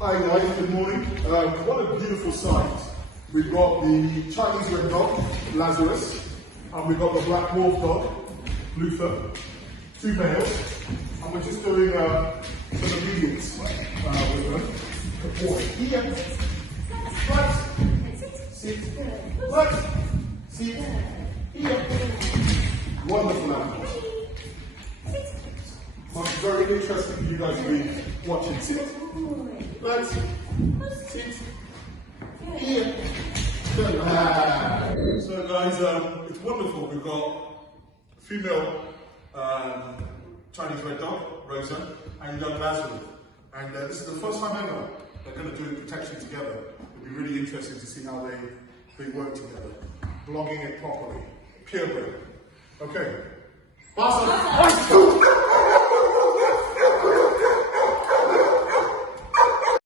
Hi guys, good morning. What a beautiful sight. We've got the Chinese red dog, Lazarus, and we've got the black wolf dog, Luther, two males, and we're just doing some obedience with them. Support here, right, sit, right, sit, here. Wonderful animals. I'm very interested for you guys to be watching. Sit, right, sit, here. So guys, it's wonderful. We've got a female Chinese red dog, Rosa, and young Lazarus. And this is the first time ever they're going to do protection together. It'll be really interesting to see how they work together. Blogging it properly. Purebred. Okay. Basta.